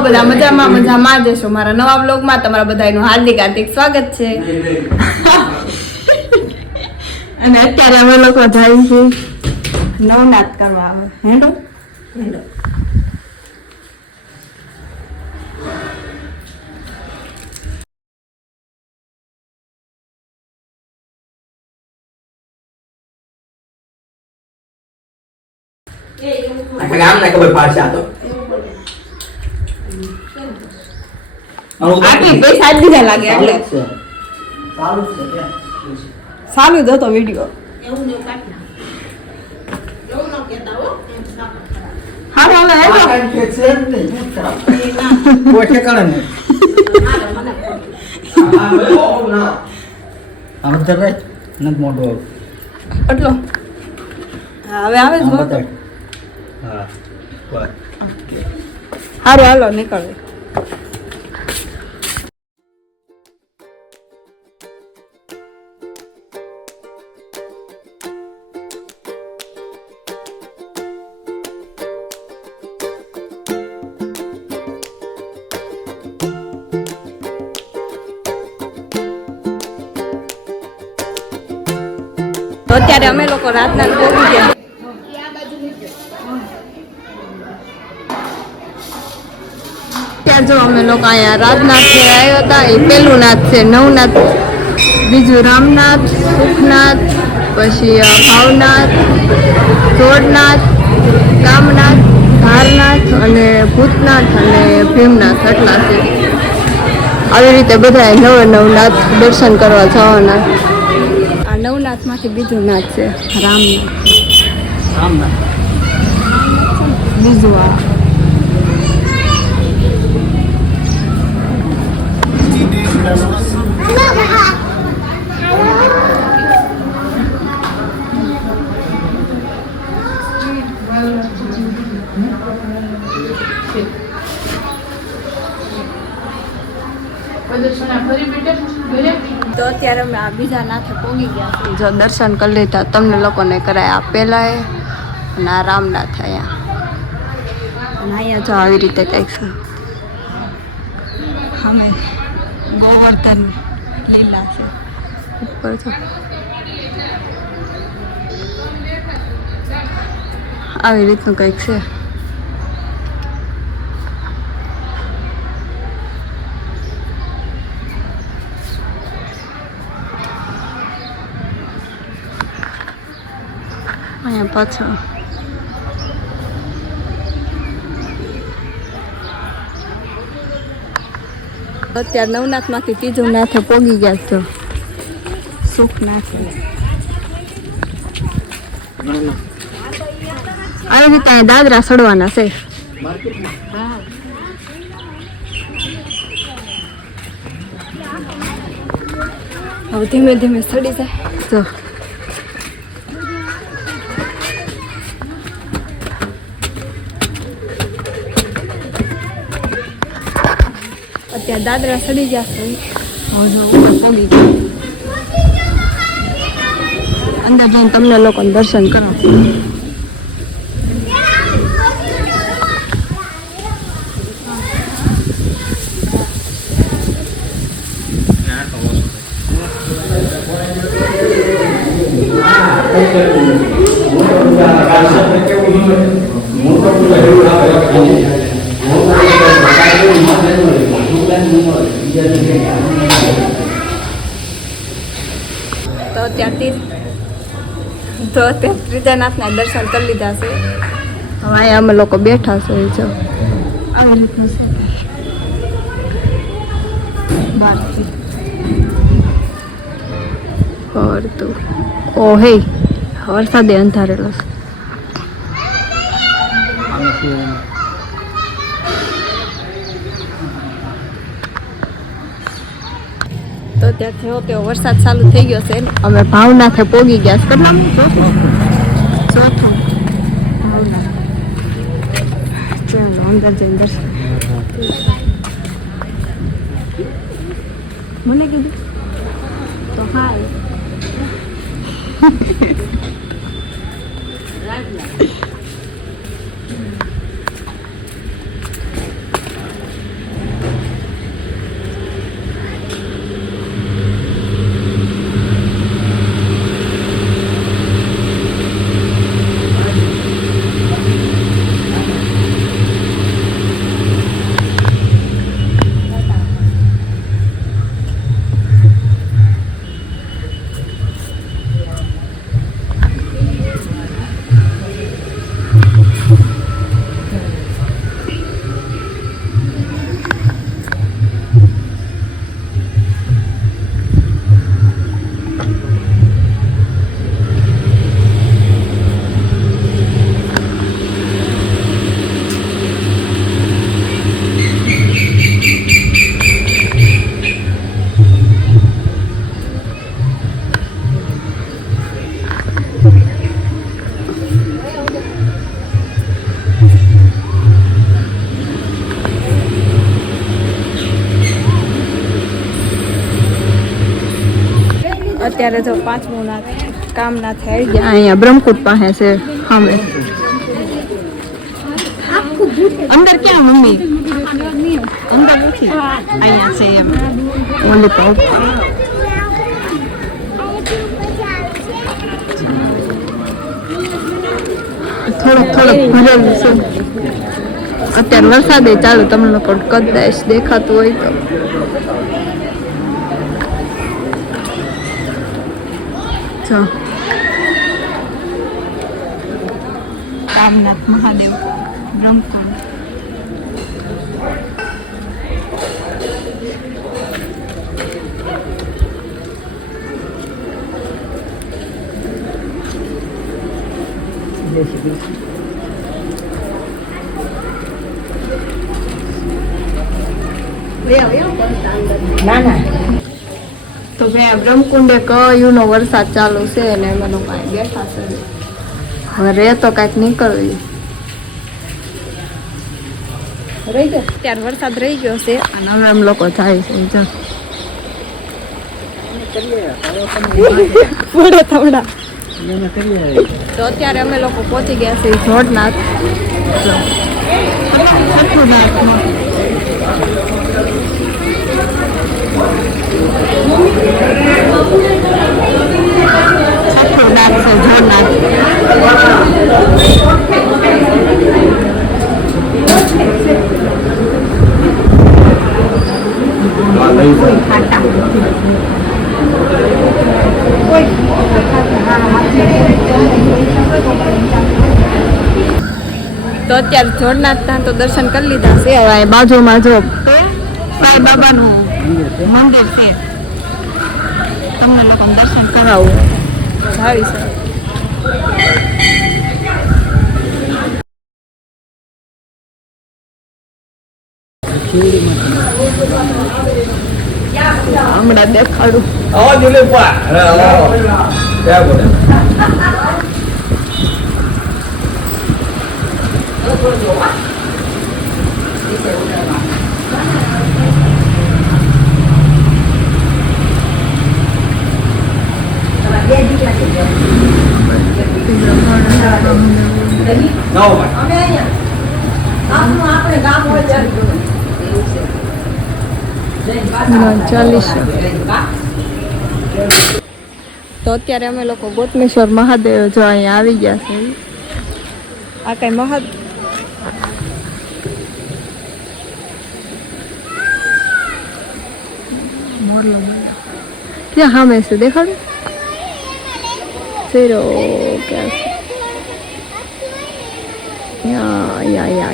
બધા મજામાં જશો મારા નવા બ્લોગમાં તમારા બધાનું હાર્દિક સ્વાગત છે અને અત્યારે અમે લોકો જાય છે નવનાથ કરવા આવે હેડો ખબર પાડશે આ તો આપી પૈસા આપી દીધા લાગે એટલે સારું જ હતો વિડીયો હાલો એટલો હવે આવે છે હારું હાલો નીકળે તો અત્યારે અમે લોકો રાતના પહોંચી ગયા અત્યારે જો અમે લોકો અહીંયા રાજનાથ આવ્યા હતા એ પેલું નાથ છે નવનાથ બીજું રામનાથ સુખનાથ પછી ભાવનાથ જોડનાથ કામનાથ ધારનાથ અને ભૂતનાથ અને ભીમનાથ એટલા છે આવી રીતે બધા નવે નવનાથ દર્શન કરવા જવાના આ નવનાથ માંથી બીજું નાથ છે રામનાથ બીજું આ તો અત્યારે અમે આ બીજા નાથે પહોંચી ગયા છીએ જો દર્શન કરી લીધા તમને લોકોને કરાય આ પહેલા અને આ રામનાથ અહીંયા અને અહીંયા જો આવી રીતે કંઈક છે અમે ગોવર્ધન લીલા છે ઉપર તો આવી રીતનું કંઈક છે અહીંયા પાછળ અત્યારે નવનાથ માંથી ત્રીજું નાથે પોગી ગયા છો સુખનાથ આવી રીતે દાદરા ચડવાના છે હવે ધીમે ધીમે ચડી જાય જો અત્યારે દાદરા ચડી જશે હવે જો પહોંચી ગયા અંદર જઈને તમને લોકોને દર્શન કરો તો ત્યાંથી ત્રીજા નાથના દર્શન કરી લીધા છે હવે અહીંયા અમે લોકો બેઠા છે જો આવી રીતનું છે બહારથી તો ઓ હે વરસાદે અંધારેલો છે તો ત્યાં થયો તેવો વરસાદ ચાલુ થઈ ગયો છે અમે ભાવનાથે પોગી ગયા છે કેટલામ ચોથું ચાલો અંદર જઈને દર્શન મને કીધું તો હાય અત્યારે તો 5મું નાથ કામ નાથ આવી ગયા અહીંયા બ્રહ્મકૂટ પાસે છે સામે અંદર ક્યાં મમ્મી અંદર નથી અહીંયા છે એમ ઓલી પાઉ થોડુંક ભરેલું છે અત્યારે વરસાદે ચાલુ તમને પણ કદાચ દેખાતું હોય તો જો રામનાથ મહાદેવ બ્રહ્મકુંડ તો ભાઈ બ્રહ્મકુંડે કયુંનો વરસાદ ચાલુ છે અને અમે લોકો બેઠા છે હવે રે તો કાંઈક નીકળવી રહી ગયો ત્યારે વરસાદ રહી ગયો છે અને હવે એમ લોકો જાય છે તો અત્યારે અમે લોકો પહોંચી ગયા છે જોડનાથ તો અત્યારે જોડનાથ ત્યાં તો દર્શન કરી લીધા છે હવે બાજુમાં જો સાંઈ બાબાનું મંદિર છે તમને લોકોને દર્શન કરાવું જાવી છે હમણાં દેખાડું તો અત્યારે અમે લોકો ગોતમેશ્વર મહાદેવ જો અહીંયા આવી ગયા છે આ કઈ મોરલો ક્યાં સામે છે દેખાડો શેરો ક્યાં છે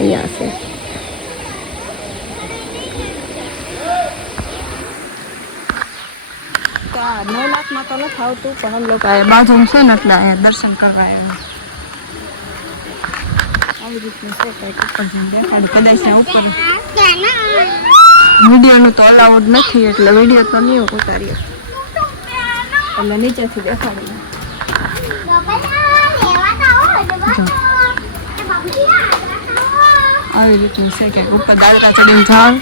યા છે નવનાથમાં તો નથી આવતું પણ અમે લોકો બાજુમાં છે ને એટલે અહીંયા દર્શન કરવા આવ્યા આવી રીતનું છે કંઈક ઉપર જઈને દેખાડું કદાચ ઉપર વિડીયોનું તો અલાઉડ નથી એટલે વિડીયો તો નહીં ઉતારીએ એટલે નીચેથી દેખાડું આવી રીતનું છે કે ઉપર દાદરા ચડીને જાવ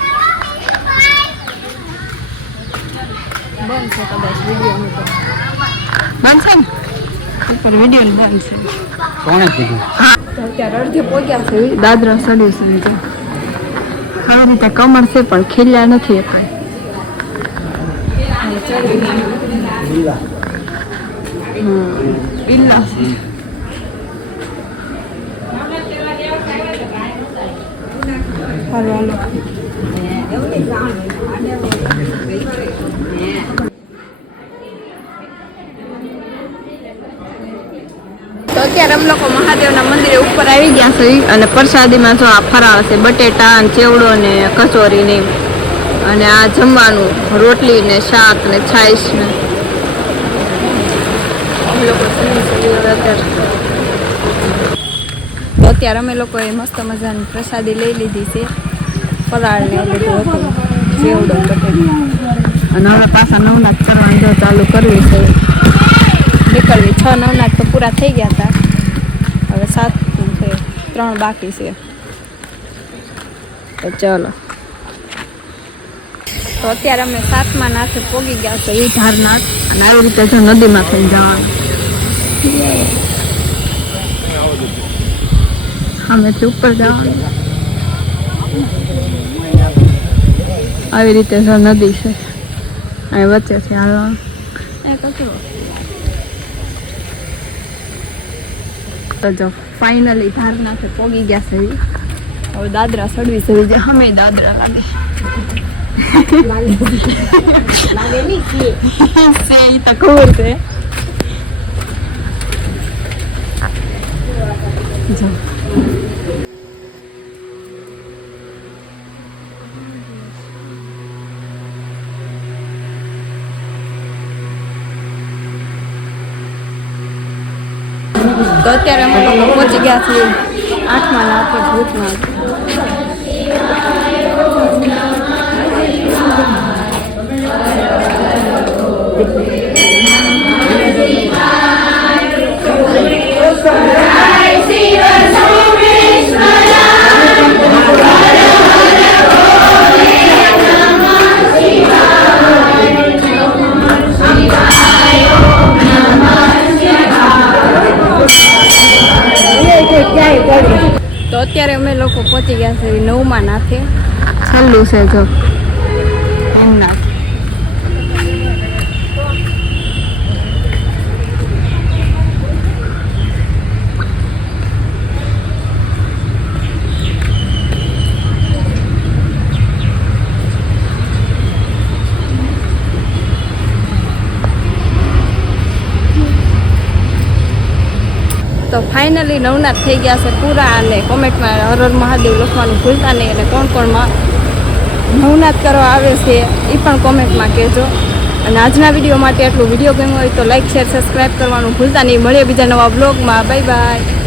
બંધ છે કદાચ વિડીયોનું તો બંધ છે ને ઉપર વિડીયોનું બંધ છે કોણે કીધું અત્યારે અડધે પહોંચ્યા છે દાદરા ચડે છે આવી રીતે કમર છે પણ ખીલ્યા નથી એકાય બિલ્લા છે હાલો તો અત્યારે અમે લોકો મહાદેવના મંદિરે ઉપર આવી ગયા છે અને પ્રસાદીમાં જો આ ફરાળ છે બટેટા અને ચેવડો ને કચોરી ને અને આ જમવાનું રોટલી ને શાક ને છાશ ને તો અત્યારે અમે લોકોએ મસ્ત મજાની પ્રસાદી લઈ લીધી છે ફરાળ ને લીધું હતું ચેવડો બટેટા અને હવે પાછા નવનાથ કરવાનું ચાલુ કરવી છે નીકળવી 6 નવનાથ તો પૂરા થઈ ગયા હતા હવે 7 છે 3 બાકી છે તો ચાલો તો અત્યારે અમે 7મા નાથે પોગી ગયા છે ધારનાથ અને આવી રીતે જો નદીમાં થઈને જવાનું સામેથી ઉપર જવાનું આવી રીતે જો નદી છે અહીં વચ્ચેથી હાલવાનું તો જો ફાઇનલી ધારનાથે પોગી ગયા છે હવે દાદરા ચડવી છે જે અમે દાદરા લાગે ઈ તો ખબર છે જો તો અત્યારે અમે લોકો પહોંચી ગયા છીએ 8મા નાથે ભૂતનાથ તો અત્યારે અમે લોકો પહોંચી ગયા છે 9મા નાથે છેલ્લું છે જો સોમનાથ તો ફાઇનલી નવનાથ થઈ ગયા છે પૂરા અને કોમેન્ટમાં હર હર મહાદેવ લખવાનું ભૂલતા નહીં અને કોણ કોણમાં નવનાથ કરવા આવે છે એ પણ કોમેન્ટમાં કહેજો અને આજના વિડીયો માટે આટલું વિડીયો ગમ્યો હોય તો લાઈક શેર સબસ્ક્રાઈબ કરવાનું ભૂલતા નહીં મળીએ બીજા નવા બ્લોગમાં બાય બાય